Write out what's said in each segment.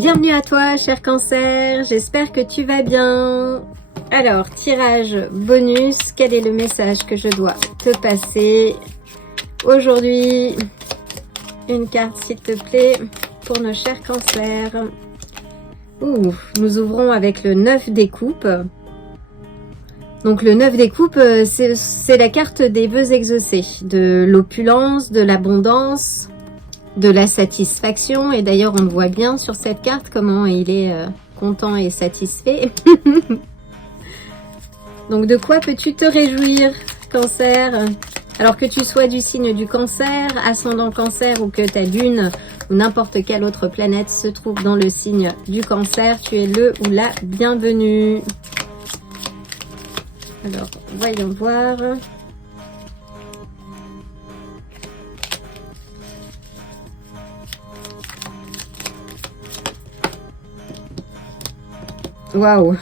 Bienvenue à toi, cher Cancer, j'espère que tu vas bien. Alors, tirage bonus, quel est le message que je dois te passer aujourd'hui? Une carte, s'il te plaît, pour nos chers cancers. Ouh, nous ouvrons avec le 9 des coupes. Donc le 9 des coupes, c'est la carte des vœux exaucés, de l'opulence, de l'abondance, de la satisfaction. Et d'ailleurs, on le voit bien sur cette carte, comment il est content et satisfait. Donc de quoi peux-tu te réjouir, Cancer? Alors que tu sois du signe du Cancer, ascendant Cancer, ou que ta lune ou n'importe quelle autre planète se trouve dans le signe du Cancer, tu es le ou la bienvenue. Alors, voyons voir. Waouh!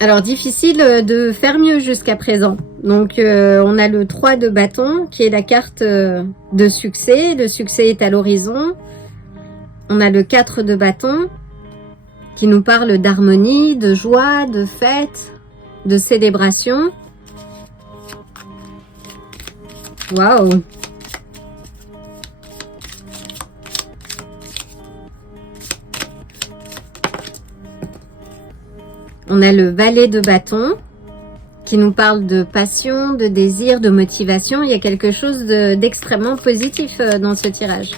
Alors, difficile de faire mieux jusqu'à présent. Donc, on a le 3 de bâton, qui est la carte de succès. Le succès est à l'horizon. On a le 4 de bâton, qui nous parle d'harmonie, de joie, de fête, de célébration. Waouh! On a le valet de bâton, qui nous parle de passion, de désir, de motivation. Il y a quelque chose d'extrêmement positif dans ce tirage.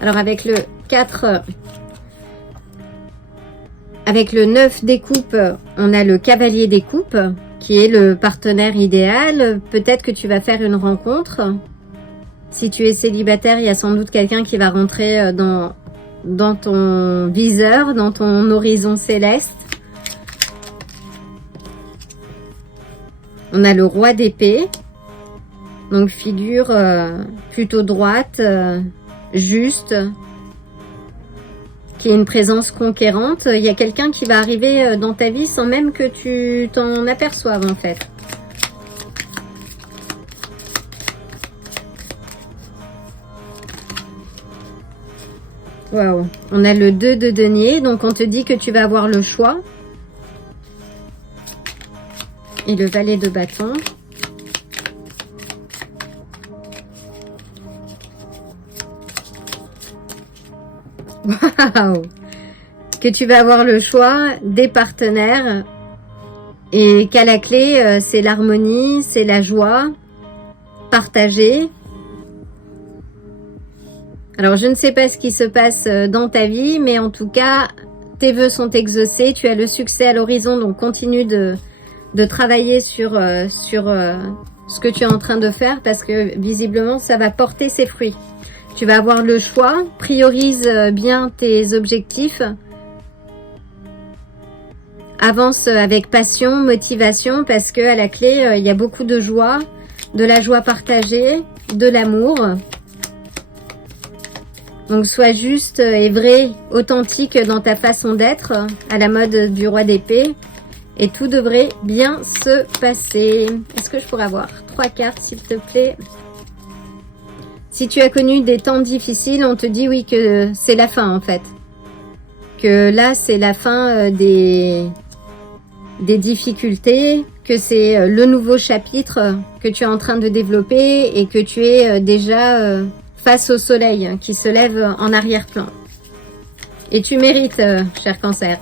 Alors avec le 4... Avec le 9 des coupes, on a le cavalier des coupes, qui est le partenaire idéal. Peut-être que tu vas faire une rencontre. Si tu es célibataire, il y a sans doute quelqu'un qui va rentrer dans ton viseur, dans ton horizon céleste. On a le roi d'épée, donc figure plutôt droite, juste, qui est une présence conquérante. Il y a quelqu'un qui va arriver dans ta vie sans même que tu t'en aperçoives en fait. Waouh! On a le 2 de denier, donc on te dit que tu vas avoir le choix. Et le valet de bâton. Waouh! Que tu vas avoir le choix des partenaires et qu'à la clé, c'est l'harmonie, c'est la joie partagée. Alors, je ne sais pas ce qui se passe dans ta vie, mais en tout cas, tes vœux sont exaucés, tu as le succès à l'horizon, donc continue de travailler sur ce que tu es en train de faire parce que visiblement, ça va porter ses fruits. Tu vas avoir le choix, priorise bien tes objectifs, avance avec passion, motivation parce que à la clé, il y a beaucoup de joie, de la joie partagée, de l'amour. Donc sois juste et vrai, authentique dans ta façon d'être, à la mode du roi d'épée. Et tout devrait bien se passer. Est-ce que je pourrais avoir 3 cartes, s'il te plaît? Si tu as connu des temps difficiles, on te dit oui que c'est la fin en fait. Que là, c'est la fin des difficultés, que c'est le nouveau chapitre que tu es en train de développer et que tu es déjà face au soleil qui se lève en arrière-plan. Et tu mérites, cher Cancer.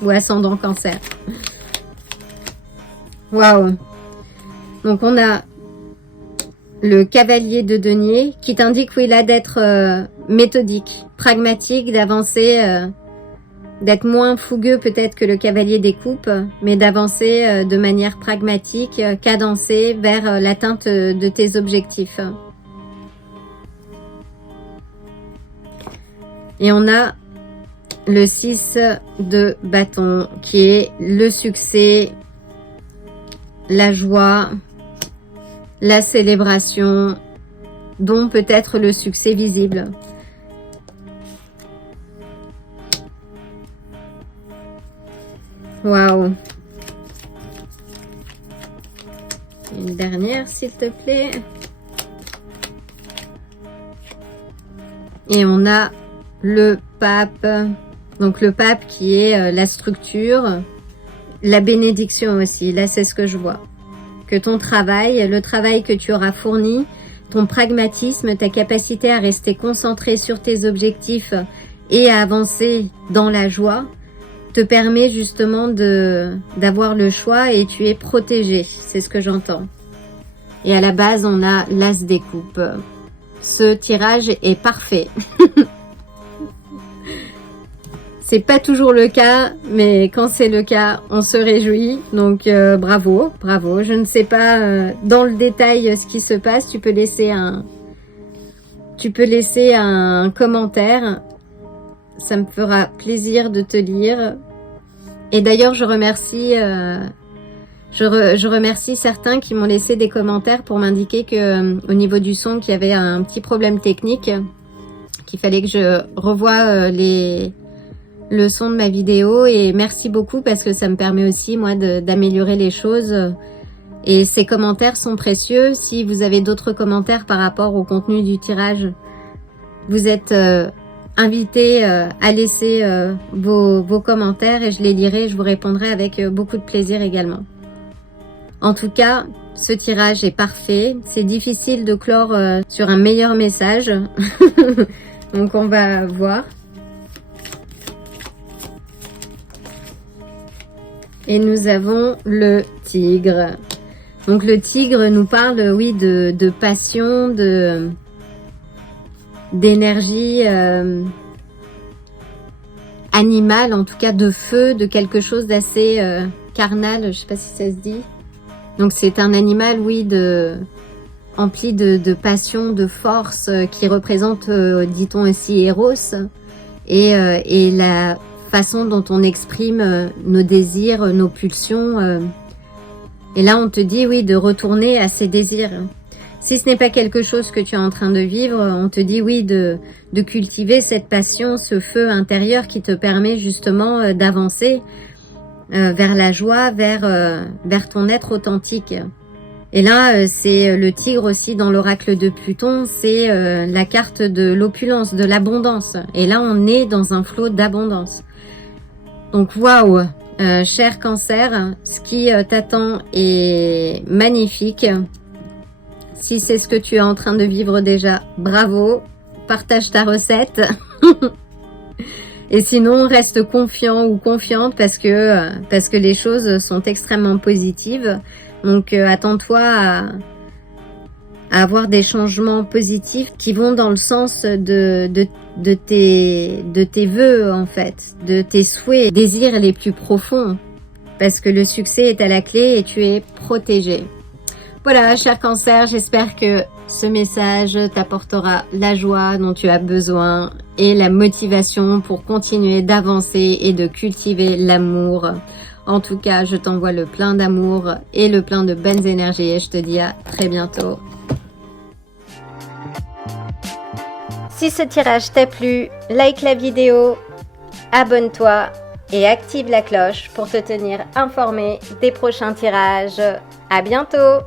Ou ascendant Cancer. Waouh! Donc on a le cavalier de denier qui t'indique oui là d'être méthodique, pragmatique, d'avancer, d'être moins fougueux peut-être que le cavalier des coupes, mais d'avancer de manière pragmatique, cadencée vers l'atteinte de tes objectifs. Et on a le 6 de bâton qui est le succès, la joie, la célébration, dont peut-être le succès visible. Waouh! Une dernière, s'il te plaît. Et on a le pape. Donc le pape qui est la structure, la bénédiction aussi. Là, c'est ce que je vois. Que ton travail, le travail que tu auras fourni, ton pragmatisme, ta capacité à rester concentré sur tes objectifs et à avancer dans la joie, te permet justement d'avoir le choix et tu es protégé. C'est ce que j'entends. Et à la base, on a l'as des coupes. Ce tirage est parfait. C'est pas toujours le cas, mais quand c'est le cas, on se réjouit. Donc bravo, bravo. Je ne sais pas dans le détail ce qui se passe. Tu peux laisser un commentaire. Ça me fera plaisir de te lire. Et d'ailleurs, je remercie certains qui m'ont laissé des commentaires pour m'indiquer que au niveau du son, qu'il y avait un petit problème technique, qu'il fallait que je revoie le son de ma vidéo. Et merci beaucoup parce que ça me permet aussi moi d'améliorer les choses. Et ces commentaires sont précieux. Si vous avez d'autres commentaires par rapport au contenu du tirage, vous êtes invité à laisser vos commentaires et je les lirai, je vous répondrai avec beaucoup de plaisir également. En tout cas, ce tirage est parfait. C'est difficile de clore sur un meilleur message. Donc on va voir. Et nous avons le tigre. Donc le tigre nous parle, oui, de passion, d'énergie animale, en tout cas de feu, de quelque chose d'assez carnal, je sais pas si ça se dit. Donc c'est un animal, oui, empli de passion, de force, qui représente, dit-on aussi, Eros, et la façon dont on exprime nos désirs, nos pulsions. Et là, on te dit, oui, de retourner à ces désirs. Si ce n'est pas quelque chose que tu es en train de vivre, on te dit, oui, de cultiver cette passion, ce feu intérieur qui te permet justement d'avancer vers la joie, vers ton être authentique. Et là, c'est le tigre aussi dans l'oracle de Pluton, c'est la carte de l'opulence, de l'abondance. Et là, on est dans un flot d'abondance. Donc, waouh, cher Cancer, ce qui t'attend est magnifique. Si c'est ce que tu es en train de vivre déjà, bravo, partage ta recette. Et sinon, reste confiant ou confiante parce que les choses sont extrêmement positives. Donc, attends-toi à avoir des changements positifs qui vont dans le sens de tes vœux, en fait, de tes souhaits, désirs les plus profonds. Parce que le succès est à la clé et tu es protégé. Voilà, cher Cancer, j'espère que ce message t'apportera la joie dont tu as besoin et la motivation pour continuer d'avancer et de cultiver l'amour. En tout cas, je t'envoie le plein d'amour et le plein de bonnes énergies et je te dis à très bientôt. Si ce tirage t'a plu, like la vidéo, abonne-toi et active la cloche pour te tenir informé des prochains tirages. À bientôt!